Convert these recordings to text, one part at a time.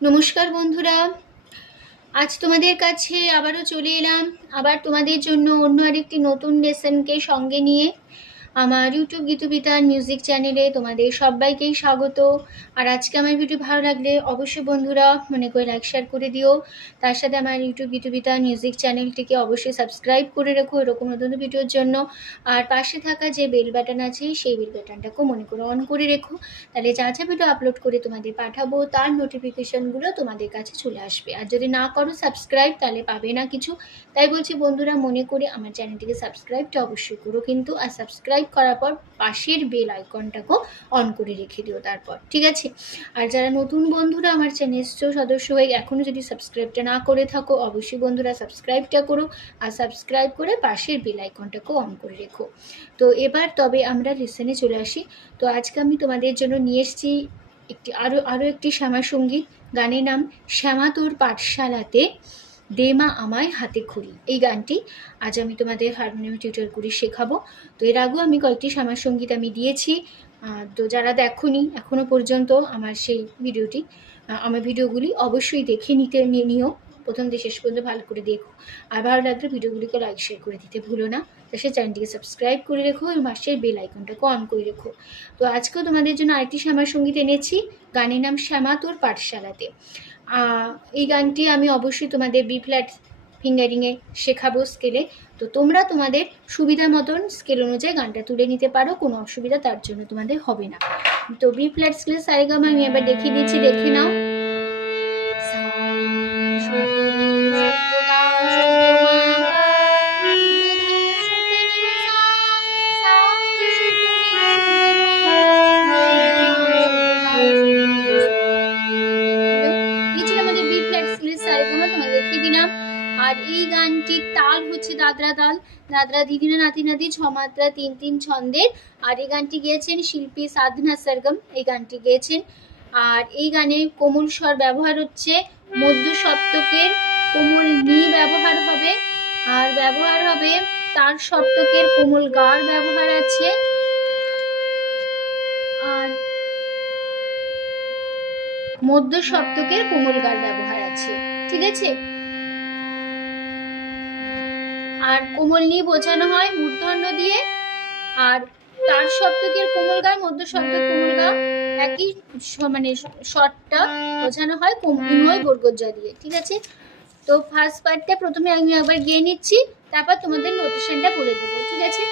নমস্কার বন্ধুরা। আজ তোমাদের কাছে আবারও চলে এলাম। আবার তোমাদের জন্য অন্য আরেকটি নতুন লেসনকে সঙ্গে নিয়ে। আমার ইউটিউব গীতবিতার মিউজিক চ্যানেলে তোমাদের সবাইকেই স্বাগত। আর আজকে আমার ভিডিও ভালো লাগলে অবশ্যই বন্ধুরা মনে করে লাইক শেয়ার করে দিও। তার সাথে আমার ইউটিউব গীতবিতার মিউজিক চ্যানেলটিকে অবশ্যই সাবস্ক্রাইব করে রেখো এরকম নতুন ভিডিওর জন্য। আর পাশে থাকা যে বেল বাটন আছে, সেই বেল বাটনটাকেও মনে করে অন করে রেখো। তাহলে যা যা ভিডিও আপলোড করে তোমাদের পাঠাবো, তার নোটিফিকেশনগুলো তোমাদের কাছে চলে আসবে। আর যদি না করো সাবস্ক্রাইব তাহলে পাবে না কিছু। তাই বলছি বন্ধুরা, মনে করে আমার চ্যানেলটিকে সাবস্ক্রাইবটা অবশ্যই করো কিন্তু। আর সাবস্ক্রাইব করার পর পাশের বেল আইকনটাকেও অন করে রেখে দিও তারপর, ঠিক আছে? আর যারা নতুন বন্ধুরা আমার চ্যানেল সদস্য হয়ে এখনও যদি সাবস্ক্রাইবটা না করে থাকো, অবশ্যই বন্ধুরা সাবস্ক্রাইবটা করো আর সাবস্ক্রাইব করে পাশের বেল আইকনটাকেও অন করে রেখো। তো এবার তবে আমরা লেসনে চলে আসি। তো আজকে আমি তোমাদের জন্য নিয়ে এসেছি একটি আরও আরও একটি শ্যামা সংগীত গানের নাম শ্যামা তোর পাঠশালাতে দেমা আমায় হাতে খড়ি। এই গানটি আজ আমি তোমাদের হারমোনিয়াম টিউটর করে শেখাবো। তো এর আগেও আমি কয়েকটি শ্যামা সংগীত আমি দিয়েছি। তো যারা দেখোনি এখনও পর্যন্ত আমার সেই ভিডিওটি আমার ভিডিওগুলি অবশ্যই দেখে নিতে নিও। প্রথম থেকে শেষ পর্যন্ত ভালো করে দেখো। আর ভালো লাগলে ভিডিওগুলিকে লাইক শেয়ার করে দিতে ভুলো না। তো সে চ্যানেলটিকে সাবস্ক্রাইব করে রেখো এবং পাশের বেল আইকনটাকে অন করে রেখো। তো আজকেও তোমাদের জন্য আরেকটি শ্যামার সংগীত এনেছি। গানের নাম শ্যামা তোর পাঠশালাতে। এই গানটি আমি অবশ্যই তোমাদের বি ফ্ল্যাট ফিঙ্গারিংয়ে শেখাবো স্কেলে তো তোমরা তোমাদের সুবিধা মতন স্কেল অনুযায়ী গানটা তুলে নিতে পারো, কোনো অসুবিধা তার জন্য তোমাদের হবে না। তো বি ফ্ল্যাট স্কেলে সারেগামা আমি এবার দেখিয়ে দিচ্ছি, দেখে নাও। দিলাম। আর এই গানটির তাল হচ্ছে দাদরা তাল দাদরা দিদিনা নাতি নাতি, ছ মাত্রা, তিন তিন ছন্দের। আর এই গানটি গেয়েছেন শিল্পী সাধনা সরগম। এই গানটি গেয়েছেন। আর এই গানে কোমল স্বর ব্যবহার হচ্ছে। মধ্য সপ্তকের কোমল নি ব্যবহার হবে। আর ব্যবহার হবে তার সপ্তকের কোমল গার ব্যবহার আছে। আর মধ্য সপ্তকের কোমল গার ব্যবহার আছে। ঠিক আছে? আর কোমল নিয়ে বোঝানো হয় মূর্ধন্য দিয়ে। আর তার সপ্তকের কোমল গা মধ্য সপ্তক কোমল গা একই মানে শর্টটা বোঝানো হয় কোমল বর্গজ্জা দিয়ে। ঠিক আছে? তো ফার্স্ট পার্টটা প্রথমে আমি একবার গিয়ে নিচ্ছি, তারপর তোমাদের নোটেশনটা করে দেবো। ঠিক আছে?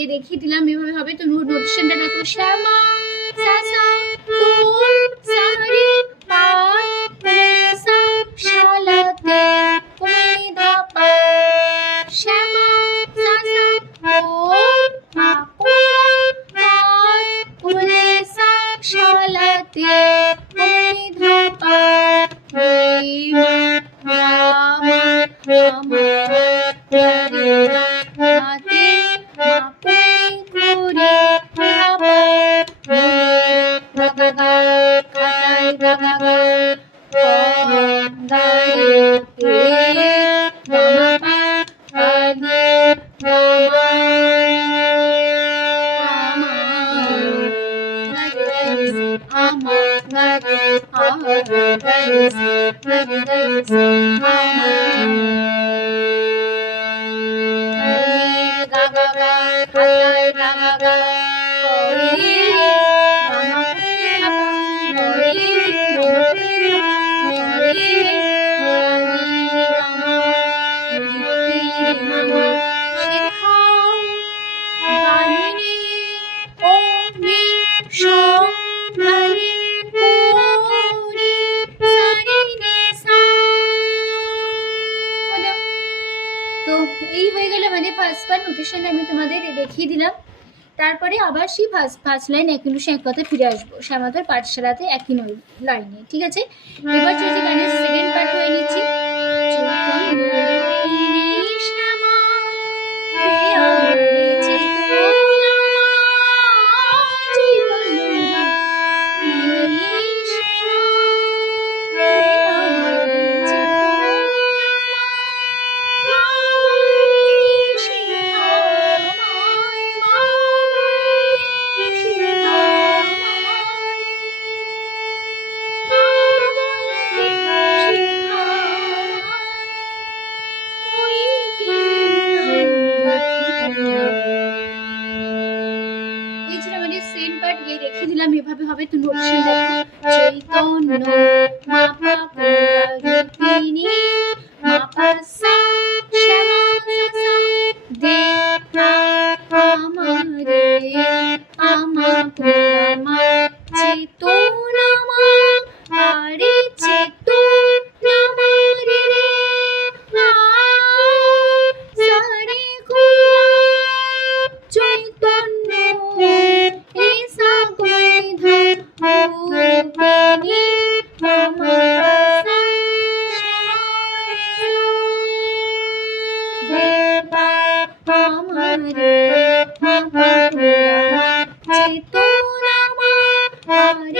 গিয়ে দেখিয়ে দিলাম এভাবে হবে। তো নোটিফিকেশনটা দেখো শ্যামা গা খাতায় ফার্স্ট পার্ট নোটেশন আমি তোমাদের দেখিয়ে দিলাম। তারপরে আবার সেই ফার্স্ট ফার্স্ট লাইন এক সে এক কথা ফিরে আসব। সে শ্যামাতর পাঠশালাতে একই লাইনে ঠিক আছে? এবার যদি গানের সেকেন্ড পার্ট হয়ে নিচ্ছি। এভাবে হবে তুমি নোটেশন Hare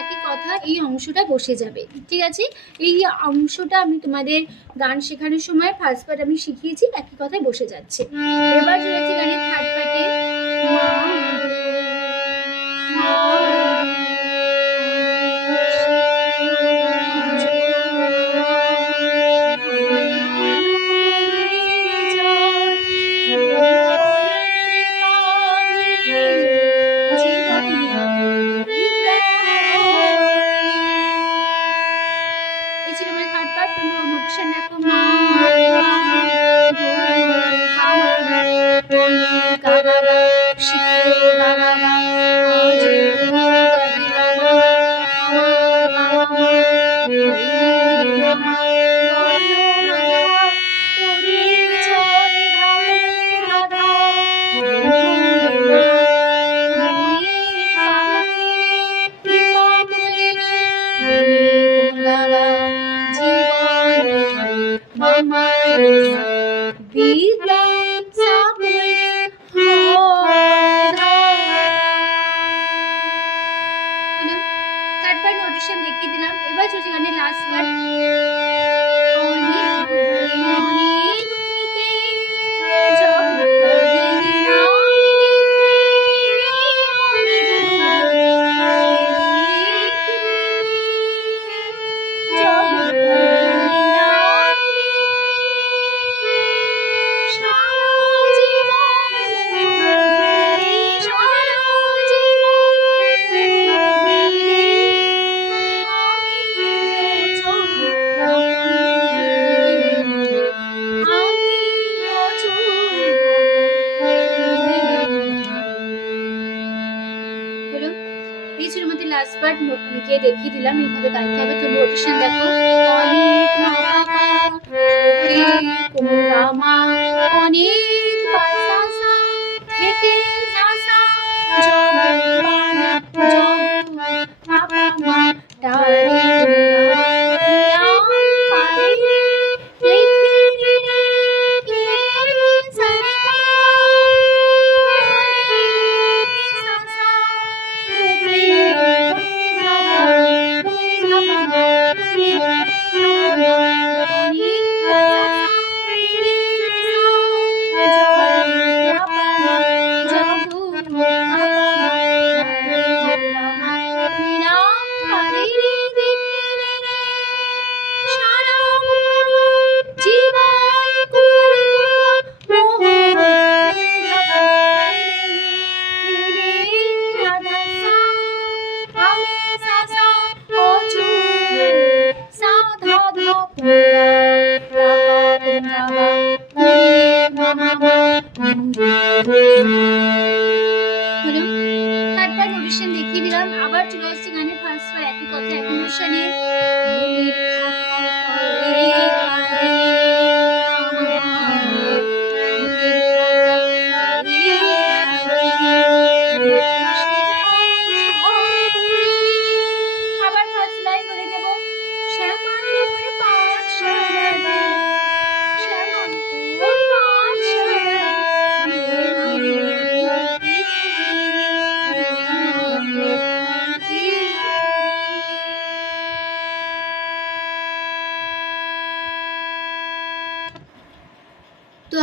একই কথা এই অংশটা বসে যাবে, ঠিক আছে? এই অংশটা আমি তোমাদের গান শেখানোর সময় ফার্স্ট পার্ট আমি শিখিয়েছি, একই কথায় বসে যাচ্ছে। এবার চলেছি গানের থার্ড পার্টে এই থার্ড পার্ট নোটেশন দেখিয়ে দিলাম এবার চলছে গানের লাস্ট পার্ট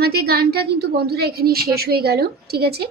আমাদের গানটা কিন্তু বন্ধুরা এখানেই শেষ হয়ে গেল ঠিক আছে?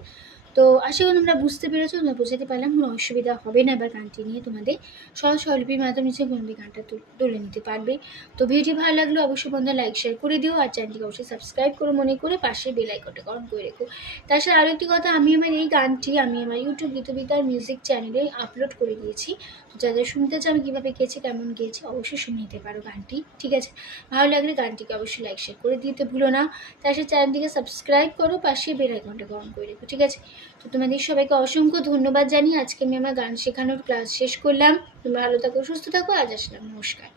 তো আশা করি তোমরা বুঝতে পেরেছ, তোমরা বোঝাতে পারলাম, কোনো অসুবিধা হবে না এবার গানটি নিয়ে তোমাদের সহজ স্বল্পীর মাধ্যমে নিচে গন্ডি গানটা তুলে নিতে পারবে। তো ভিডিও ভালো লাগলে অবশ্যই বন্ধু লাইক শেয়ার করে দিও আর চ্যানেলটিকে অবশ্যই সাবস্ক্রাইব করো মনে করে পাশে বেল আইকনটা করে রেখো। সাথে আরও একটি কথা, আমি আমার এই গানটি, আমি আমার ইউটিউব গীতবিতার মিউজিক চ্যানেলে আপলোড করে দিয়েছি। তো যাদের শুনতে চাও আমি কীভাবে গেছি কেমন গেয়েছি, অবশ্যই শুনে নিতে পারো গানটি, ঠিক আছে? ভালো লাগলে গানটিকে অবশ্যই লাইক শেয়ার করে দিতে ভুলো না। তার সাথে চ্যানেলটিকে সাবস্ক্রাইব করো, পাশে বেল আইকনটা অন করে রেখো, ঠিক আছে? তো তোমাদের সবাইকে অসংখ্য ধন্যবাদ জানিয়ে আজকে আমি আমার গান শেখানোর ক্লাস শেষ করলাম। তোমরা ভালো থাকো, সুস্থ থাকো, আজ আসলাম। নমস্কার।